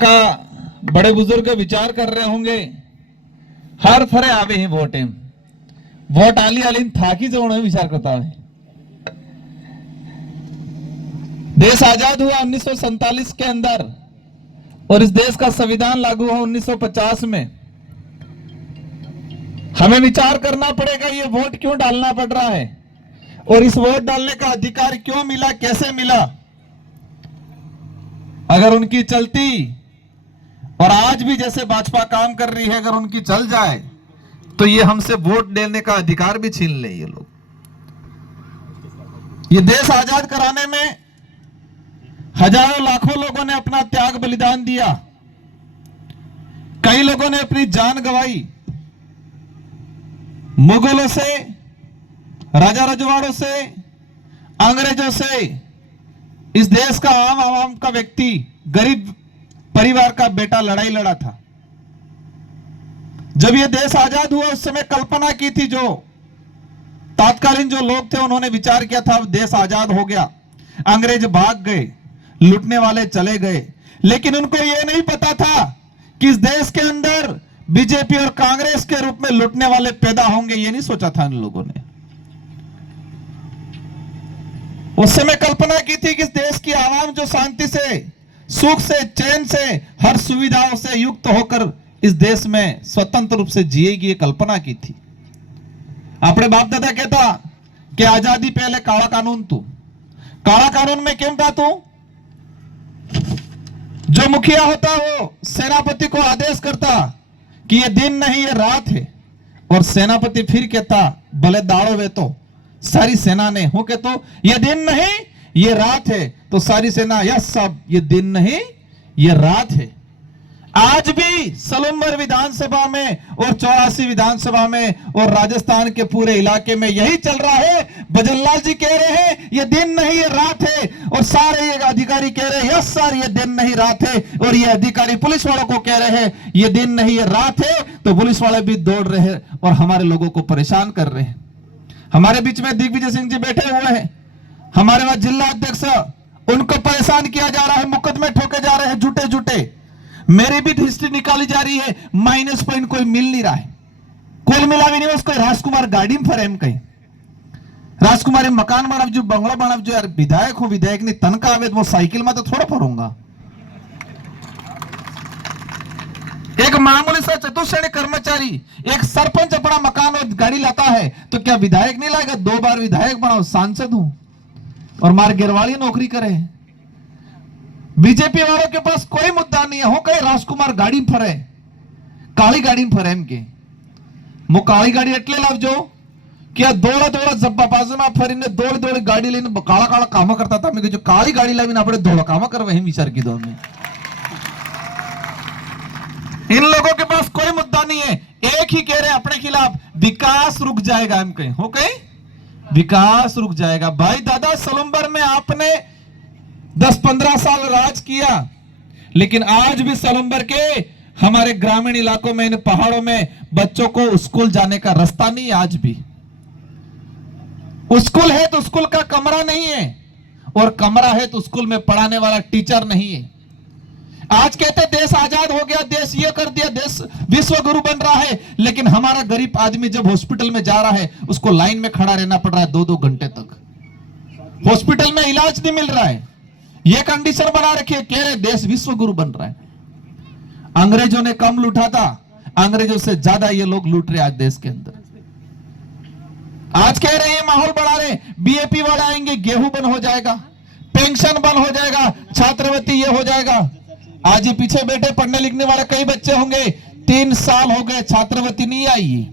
का बड़े बुजुर्ग विचार कर रहे होंगे हर फरे आवे ही वोट एम वोट आली आली थाकी जवळ विचार करता है। देश आजाद हुआ 1947 के अंदर और इस देश का संविधान लागू हुआ 1950 में। हमें विचार करना पड़ेगा ये वोट क्यों डालना पड़ रहा है और इस वोट डालने का अधिकार क्यों मिला, कैसे मिला। अगर उनकी चलती और आज भी जैसे भाजपा काम कर रही है अगर उनकी चल जाए तो ये हमसे वोट देने का अधिकार भी छीन ले ये लोग। ये देश आजाद कराने में हजारों लाखों लोगों ने अपना त्याग बलिदान दिया। कई लोगों ने अपनी जान गंवाई। मुगलों से, राजा रजवाड़ों से, अंग्रेजों से इस देश का आम का व्यक्ति, गरीब परिवार का बेटा लड़ाई लड़ा था। जब यह देश आजाद हुआ उस समय कल्पना की थी, जो तात्कालीन जो लोग थे उन्होंने विचार किया था अब देश आजाद हो गया, अंग्रेज भाग गए, लूटने वाले चले गए। लेकिन उनको यह नहीं पता था कि इस देश के अंदर बीजेपी और कांग्रेस के रूप में लूटने वाले पैदा होंगे। यह नहीं सोचा था इन लोगों ने। उस समय कल्पना की थी कि इस देश की आवाम जो शांति से, सुख से, चैन से, हर सुविधाओं से युक्त होकर इस देश में स्वतंत्र रूप से जिएगी, ये कल्पना की थी। अपने बाप दादा कहता कि आजादी पहले काला कानून तू, काला कानून में क्यों था तू? जो मुखिया होता वो सेनापति को आदेश करता कि ये दिन नहीं ये रात है, और सेनापति फिर कहता भले दाड़ो वे तो सारी सेना ने हो के तो ये दिन नहीं ये रात है, तो सारी सेना यस सब ये दिन नहीं ये रात है। आज भी सलूम्बर विधानसभा में और 84 विधानसभा में और राजस्थान के पूरे इलाके में यही चल रहा है। भजनलाल जी कह रहे हैं ये दिन नहीं ये रात है, और सारे ये अधिकारी कह रहे हैं यस सर ये दिन नहीं रात है, और ये अधिकारी पुलिस वालों को कह रहे हैं ये दिन नहीं ये रात है। तो पुलिस वाले भी दौड़ रहे हैं और हमारे लोगों को परेशान कर रहे हैं। हमारे बीच में दिग्विजय सिंह जी बैठे हुए हैं, हमारे वहां जिला अध्यक्ष, उनको परेशान किया जा रहा है, मुकदमे ठोके जा रहे हैं झूठे झूठे। मेरी भी हिस्ट्री निकाली जा रही है, माइनस पॉइंट कोई मिल नहीं रहा है, कोई मिला भी नहीं। उसको राजकुमार गाड़ी में फरेम कहीं राजकुमारी मकान बनाव जो बंगला बनाव जो यार विधायक हो, विधायक ने तनखा आवे वो साइकिल में तो थोड़ा फरूंगा। एक मामूली सा चतुश्रेणी कर्मचारी, एक सरपंच अपना मकान और गाड़ी लाता है तो क्या विधायक नहीं लाएगा? 2 बार विधायक बनाओ, सांसद हूं और मार गिरवाड़ी नौकरी करे। बीजेपी वालों के पास कोई मुद्दा नहीं है, हो कहीं राजकुमार गाड़ी फरे, काली गाड़ी फरे एम के मु काली गाड़ी एटले लावजो क्या दौड़ा दौड़ा जब्बा बाजूमा फरीने दौड़ दौड़ गाड़ी लेने काला काला काम करता था। मैं जो काली गाड़ी लावीने આપણે ધોળા કામ કરવા એમ વિચાર કીધો અમે। इन लोगों के पास कोई मुद्दा नहीं है, एक ही कह रहे अपने खिलाफ विकास रुक जाएगा। हम कहें हो कहीं विकास रुक जाएगा। भाई दादा सलूम्बर में आपने 10-15 साल राज किया, लेकिन आज भी सलूम्बर के हमारे ग्रामीण इलाकों में, इन पहाड़ों में बच्चों को स्कूल जाने का रास्ता नहीं है। आज भी स्कूल है तो स्कूल का कमरा नहीं है, और कमरा है तो स्कूल में पढ़ाने वाला टीचर नहीं है। आज कहते देश आजाद हो गया, देश ये कर दिया, देश विश्व गुरु बन रहा है, लेकिन हमारा गरीब आदमी जब हॉस्पिटल में जा रहा है उसको लाइन में खड़ा रहना पड़ रहा है 2-2 घंटे तक। हॉस्पिटल में इलाज नहीं मिल रहा है, ये कंडीशन बना रखी है। कह रहे देश विश्व गुरु बन रहा है। अंग्रेजों ने कम लूटा था, अंग्रेजों से ज्यादा ये लोग लूट रहे आज देश के अंदर। आज कह रहे हैं माहौल बढ़ा रहे, बीएपी वाले आएंगे गेहूं बंद हो जाएगा, पेंशन बंद हो जाएगा, छात्रवृत्ति ये हो जाएगा। आज ये पीछे बैठे पढ़ने लिखने वाले कई बच्चे होंगे, 3 साल हो गए छात्रवृत्ति नहीं आई।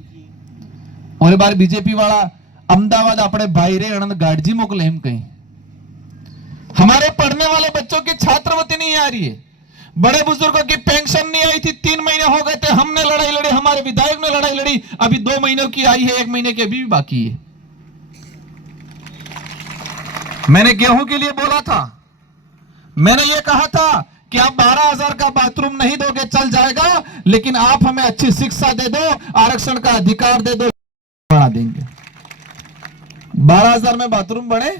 और बार बीजेपी वाला अहमदाबाद अपने भाई रे अनंत गाड़जी मोकले हम कहीं। हमारे पढ़ने वाले बच्चों की छात्रवृत्ति नहीं आ रही है, बड़े बुजुर्गों की पेंशन नहीं आई थी, 3 महीने हो गए थे, हमने लड़ाई लड़ी, हमारे विधायक ने लड़ाई लड़ी, अभी 2 महीनों की आई है, 1 महीने की अभी भी बाकी है। मैंने गेहूं के लिए बोला था, मैंने ये कहा था कि आप 12,000 का बाथरूम नहीं दोगे चल जाएगा, लेकिन आप हमें अच्छी शिक्षा दे दो, आरक्षण का अधिकार दे दो, बढ़ा देंगे। 12,000 में बाथरूम बने,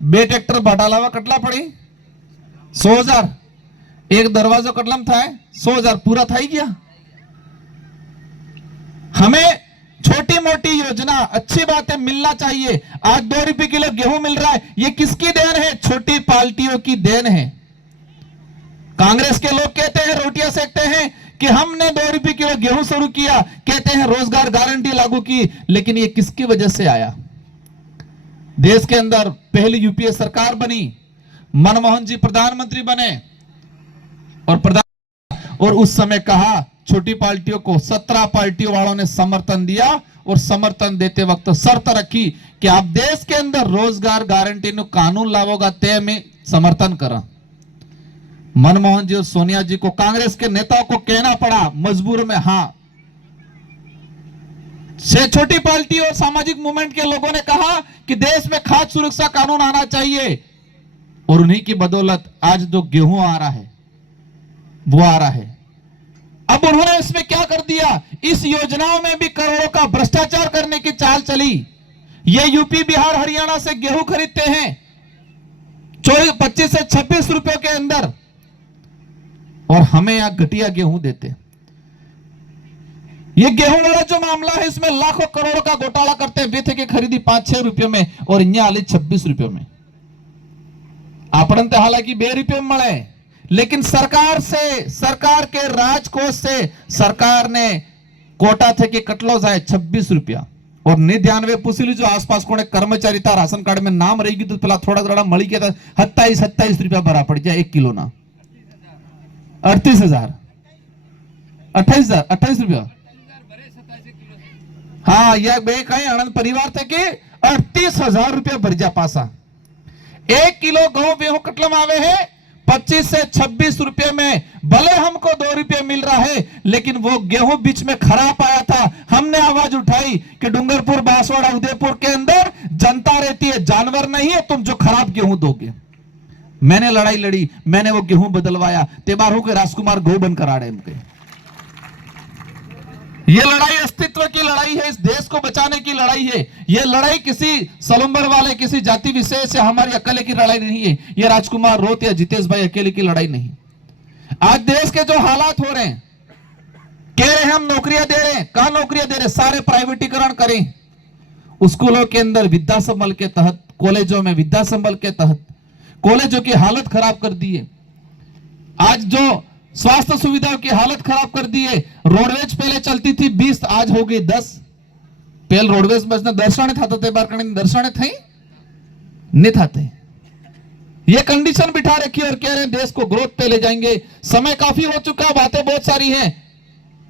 2 ट्रैक्टर बटालावा कटला पड़ी 100,000, एक दरवाजा कटलम था 100,000 पूरा था ही गया। हमें छोटी मोटी योजना अच्छी बात है, मिलना चाहिए। आज 2 रुपए किलो गेहूं मिल रहा है, ये किसकी देन है? छोटी पार्टियों की देन है। कांग्रेस के लोग कहते हैं, रोटियां सेकते हैं कि हमने 2 रुपए किलो गेहूं शुरू किया, कहते हैं रोजगार गारंटी लागू की, लेकिन ये किसकी वजह से आया? देश के अंदर पहली यूपीए सरकार बनी, मनमोहन जी प्रधानमंत्री बने और उस समय कहा छोटी पार्टियों को 17 पार्टियों वालों ने समर्थन दिया और समर्थन देते वक्त शर्त रखी कि आप देश के अंदर रोजगार गारंटी नु कानून लावोगा ते में समर्थन करा। मनमोहन जी और सोनिया जी को, कांग्रेस के नेताओं को कहना पड़ा मजबूर में हां। छोटी पार्टी और सामाजिक मूवमेंट के लोगों ने कहा कि देश में खाद्य सुरक्षा कानून आना चाहिए और उन्हीं की बदौलत आज जो गेहूं आ रहा है वो आ रहा है। अब उन्होंने इसमें क्या कर दिया? इस योजनाओं में भी करोड़ों का भ्रष्टाचार करने की चाल चली। ये यूपी बिहार हरियाणा से गेहूं खरीदते हैं 25 से 26 रुपए के अंदर और हमें यहां घटिया गेहूं देते। ये गेहूं वाला जो मामला है इसमें लाखों करोड़ों का घोटाला करते हैं। वे थे कि खरीदी 5-6 रुपए में और इन्हें आली 26 रुपए में। आपन ते हालांकि 2 रुपए में મળે, लेकिन सरकार से, सरकार के राजकोष से सरकार ने कोटा थे कि कटलो जाए 26 रुपया और नहीं ध्यान वे पूछ लीजिए आसपास कोने कर्मचारी था राशन कार्ड में नाम रहेगी तो पहला थोड़ा थोड़ा मળી गया था 27 रुपया भरा पड़ जाए 1 किलो ना 38,000 28 रुपया। हाँ यह बे कहीं आनंद परिवार थे कि 38,000 रुपया भर जा पासा। 1 किलो गेहूं बेहू कटलम आवे है 25 से 26 रुपए में। भले हमको 2 रुपए मिल रहा है लेकिन वो गेहूं बीच में खराब आया था। हमने आवाज उठाई कि डूंगरपुर बांसवाड़ा उदयपुर के अंदर जनता रहती है, जानवर नहीं है तुम जो खराब गेहूं दोगे। मैंने लड़ाई लड़ी, मैंने वो गेहूं बदलवाया। तेबारू के राजकुमार गौ बनकर आड़े उनके। ये लड़ाई अस्तित्व की लड़ाई है, इस देश को बचाने की लड़ाई है। ये लड़ाई किसी सलुम्बर वाले किसी जाति विशेष या हमारी अकेले की लड़ाई नहीं है। ये राजकुमार रोत या जितेश भाई अकेले की लड़ाई नहीं। आज देश के जो हालात हो रहे हैं, कह रहे हैं हम नौकरियां दे रहे हैं, कहां नौकरियां दे रहे? सारे प्राइवेटीकरण करें। स्कूलों के अंदर विद्या संबल के तहत, कॉलेजों में विद्या संबल के तहत कॉलेजों की हालत खराब कर दी है। आज जो स्वास्थ्य सुविधाओं की हालत खराब कर दी है। रोडवेज पहले चलती थी 20, आज हो गई 10। पहले रोडवेज बस दर्शने था दर्शने थे नहीं थाते। ये कंडीशन बिठा रखी और कह रहे हैं देश को ग्रोथ पे ले जाएंगे। समय काफी हो चुका है, बातें बहुत सारी हैं।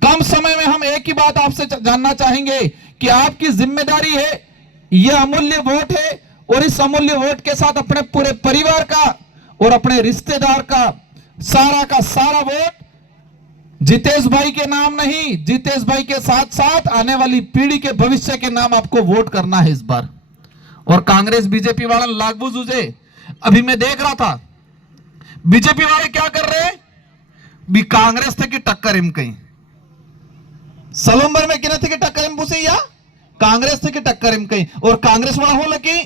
कम समय में हम एक ही बात आपसे जानना चाहेंगे कि आपकी जिम्मेदारी है, यह अमूल्य वोट है और इस अमूल्य वोट के साथ अपने पूरे परिवार का और अपने रिश्तेदार का सारा वोट जितेश भाई के नाम नहीं, जितेश भाई के साथ साथ आने वाली पीढ़ी के भविष्य के नाम आपको वोट करना है इस बार। और कांग्रेस बीजेपी वाला लागू जुझे, अभी मैं देख रहा था बीजेपी वाले क्या कर रहे हैं, भी कांग्रेस थे कि टक्कर इम कहीं सलूम्बर में किना थे कि टक्कर इम पूछे या कांग्रेस थे कि टक्कर इम कहीं। और कांग्रेस वाला हो लगी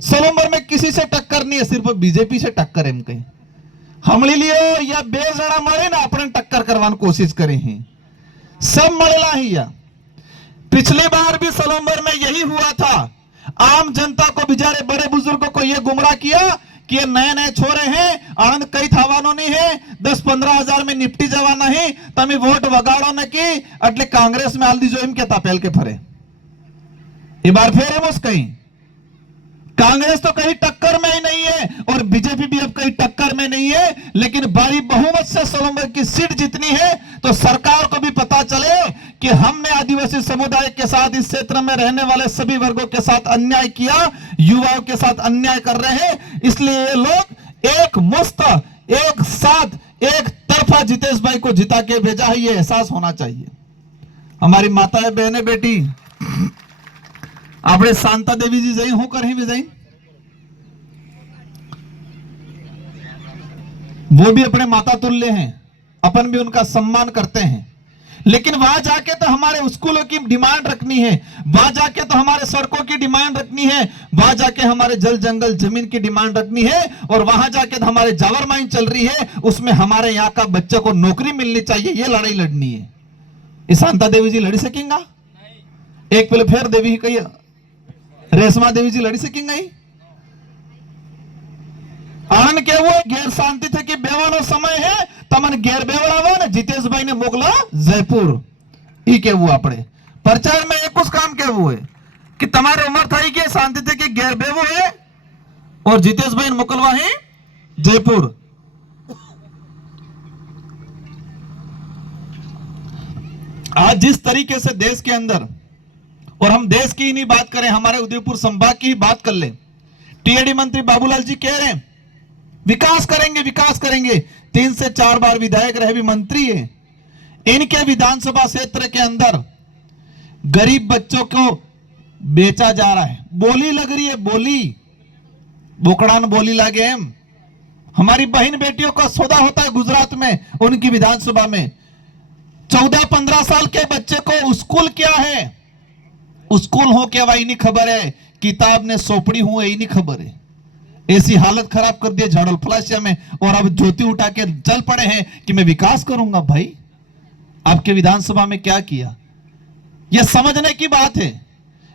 सलूम्बर में किसी से टक्कर नहीं है, सिर्फ बीजेपी से टक्कर इम कहीं। हमली लियो या 2 जना मरे ना अपने टक्कर करवाने कोशिश करे हैं, सब मरेला ही या। पिछली बार भी सलूम्बर में यही हुआ था। आम जनता को, बेचारे बड़े बुजुर्गों को यह गुमराह किया कि ये नए नए छोरे हैं, आनंद कई थावानो नहीं है, 10-15 हजार में निपटी जवा नहीं, तमी वोट वगाड़ो न की એટલે कांग्रेस में हाल दीजो एम कहता पहल के फरे। एक बार फिर है मुझ कहीं कांग्रेस तो कहीं टक्कर में ही नहीं है और बीजेपी भी अब कहीं टक्कर में नहीं है। लेकिन भारी बहुमत से सलूम्बर की सीट जितनी है तो सरकार को भी पता चले कि हमने आदिवासी समुदाय के साथ, इस क्षेत्र में रहने वाले सभी वर्गों के साथ अन्याय किया, युवाओं के साथ अन्याय कर रहे हैं। इसलिए ये लोग एक मुश्त, एक साथ, एक तरफा जितेश भाई को जिता के भेजा है, ये एहसास होना चाहिए। हमारी माताएं बहनें बेटी આપણે શાંતા દેવીજી જઈ હું કરી भी जई, वो भी अपने माता तुल्य हैं, अपन भी उनका सम्मान करते हैं। लेकिन वहां जाके तो हमारे स्कूलों की डिमांड रखनी है, वहां जाके तो हमारे सड़कों की डिमांड रखनी है, वहां जाके हमारे जल जंगल जमीन की डिमांड रखनी है, और वहां जाके तो हमारे जावर माइन चल रही है, उसमें हमारे यहाँ का बच्चे को नौकरी मिलनी चाहिए, ये लड़ाई लड़नी है। ये शांता देवी जी लड़ी सकेंगा? एक पहले फिर देवी कही रेशमा देवी जी लड़ी सकेंगा? आन के वो गैर शांति थे कि बेवानो समय है तमन गैर बेवड़ावा ने जितेश भाई ने मोकला जयपुर ई के वो अपने प्रचार में एक कुछ काम के वो है कि तुम्हारे उम्र था कि शांति थे कि गैर बेवो है, और जितेश भाई ने मोकलवा है जयपुर। आज जिस तरीके से देश के अंदर, और हम देश की ही नहीं बात करें, हमारे उदयपुर संभाग की ही बात कर ले, टीएडी मंत्री बाबूलाल जी कह रहे हैं विकास करेंगे विकास करेंगे, 3 से 4 बार विधायक रहे भी मंत्री है। इनके विधानसभा क्षेत्र के अंदर गरीब बच्चों को बेचा जा रहा है, बोली लग रही है, बोली बोकड़ान बोली लागे हम। हमारी बहन बेटियों का सौदा होता है गुजरात में, उनकी विधानसभा में 14-15 साल के बच्चे को स्कूल क्या है, स्कूल हो क्या वही नहीं खबर है, किताब ने सोपड़ी हूं यही नहीं खबर है। ऐसी हालत खराब कर दी झाड़ल फलासिया में, और अब ज्योति उठा के जल पड़े हैं कि मैं विकास करूंगा। भाई आपके विधानसभा में क्या किया, यह समझने की बात है।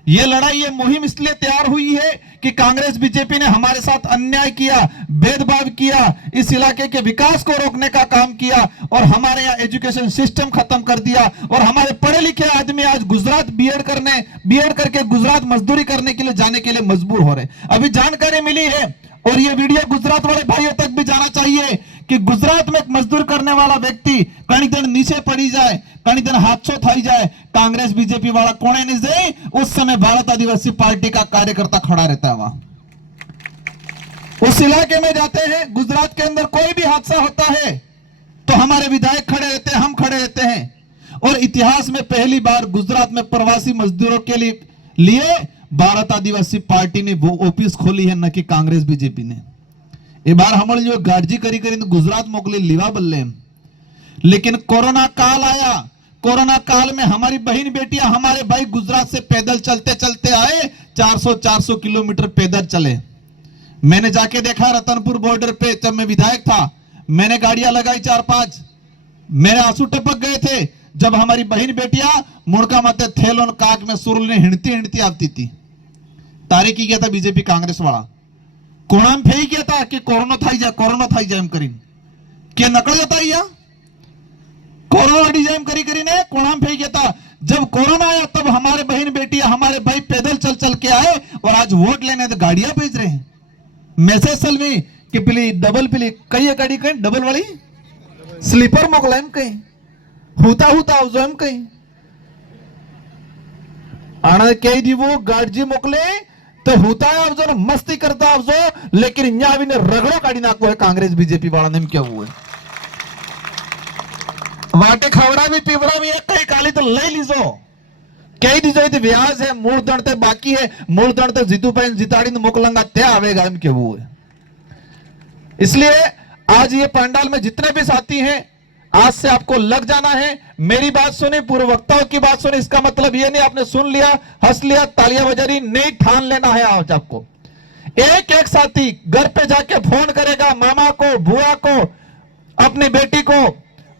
यह लड़ाई, यह मुहिम इसलिए तैयार हुई है कि कांग्रेस बीजेपी ने हमारे साथ अन्याय किया, भेदभाव किया, इस इलाके के विकास को रोकने का काम किया, और हमारे यहाँ एजुकेशन सिस्टम खत्म कर दिया, और हमारे पढ़े लिखे आदमी आज गुजरात बीएड करके गुजरात मजदूरी करने के लिए जाने के लिए मजबूर हो रहे। अभी जानकारी मिली है, और ये वीडियो गुजरात वाले भाइयों तक भी जाना चाहिए कि गुजरात में एक मजदूर करने वाला व्यक्ति कहीं दिन नीचे पड़ी जाए, कहीं दिन हादसो थी जाए, कांग्रेस बीजेपी वाला कोने नहीं जाए, उस समय भारत आदिवासी पार्टी का कार्यकर्ता खड़ा रहता है। वहां उस इलाके में जाते हैं, गुजरात के अंदर कोई भी हादसा होता है तो हमारे विधायक खड़े रहते हैं, हम खड़े रहते हैं। और इतिहास में पहली बार गुजरात में प्रवासी मजदूरों के लिए भारत आदिवासी पार्टी ने वो ऑफिस खोली है, न कि कांग्रेस बीजेपी ने। ये बार हमारे जो गार्जी करी गुजरात मोकले लीवा बल्ले। लेकिन कोरोना काल आया, कोरोना काल में हमारी बहन बेटियां, हमारे भाई गुजरात से पैदल चलते चलते आए, 400 किलोमीटर पैदल चले। मैंने जाके देखा रतनपुर बॉर्डर पे, जब मैं विधायक था मैंने गाड़ियां लगाई 4-5, मेरे आंसू टपक गए थे जब हमारी बहन बेटियां मुड़का माते थेलोन काक में सुरल ने हिंडती आती थी। तारीख की गया था बीजेपी कांग्रेस वाला, कोणाम फेई किया था कि कोरोना थाई जाए हम करीन क्या नकल जाता है, कोरोना डिजाइन करी ने कोणाम फेई किया था। जब कोरोना आया तब हमारे बहन बेटियां, हमारे भाई पैदल चल के आए, और आज वोट लेने तो गाड़ियां भेज रहे हैं। मैसेज चल में कि पिली डबल पिली कई गाड़ी कहीं डबल वाली स्लीपर मोकला एम कहीं होता आवजो एम कहीं आना कई दीवो गाड़जी मोकले तो होता आवजो, मस्ती करता आवजो, लेकिन यहाँ भी ने रगड़ो गाड़ी नाको है कांग्रेस बीजेपी वाला ने क्या हुआ है। वाटे खवड़ा भी पीवड़ा भी है, कई काली तो ले लीजो, कई दीजो व्याज है, मूल दंडते बाकी है, मूल दंडते जीतू पैन जिताड़ी मोकलंगा त्या आवेगा एम के वो है। इसलिए आज ये पंडाल में जितने भी साथी हैं, आज से आपको लग जाना है। मेरी बात सुनी, पूर्व वक्ताओं की बात सुनी, इसका मतलब ये नहीं आपने सुन लिया, हंस लिया, तालियां बजा रही, नहीं, ठान लेना है आज आपको। एक साथी घर पे जाके फोन करेगा, मामा को, बुआ को, अपनी बेटी को,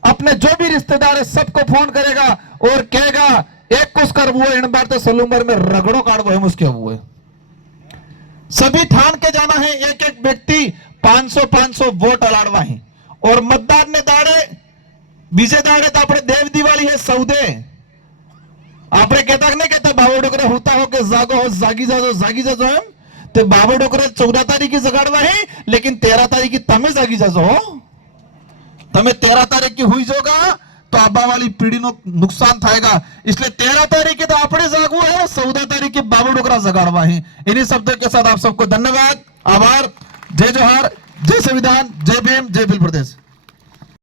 अपने जो भी रिश्तेदार है सबको फोन करेगा और कहेगा एक कुछ कर वो इन बार तो सलूमर में रगड़ो काट वो मुझके हुए। सभी ठान के जाना है, एक व्यक्ति 500 वोट अलाड़वा है, और मतदार ने दाड़े बीजे दाड़े तो अपने देव दिवाली है सौदे। आपने कहता नहीं कहता बाबा डोकरे होता हो के जागो हो जागी जाजो हम तो बाबा डोकरे 14 तारीख की जगाड़वा है, लेकिन 13 तारीख की तमें जागी जाजो हो, तमें 13 तारीख की हुई जोगा तो आबा वाली पीढ़ी नो नुकसान थाएगा। इसलिए 13 तारीख की तो अपने जागू है, 14 तारीख की बाबा डोकरा जगाड़वा है। इन्हीं शब्दों के साथ आप सबको धन्यवाद, आभार, जय जोहार, जय संविधान, जय भीम, जय भील प्रदेश।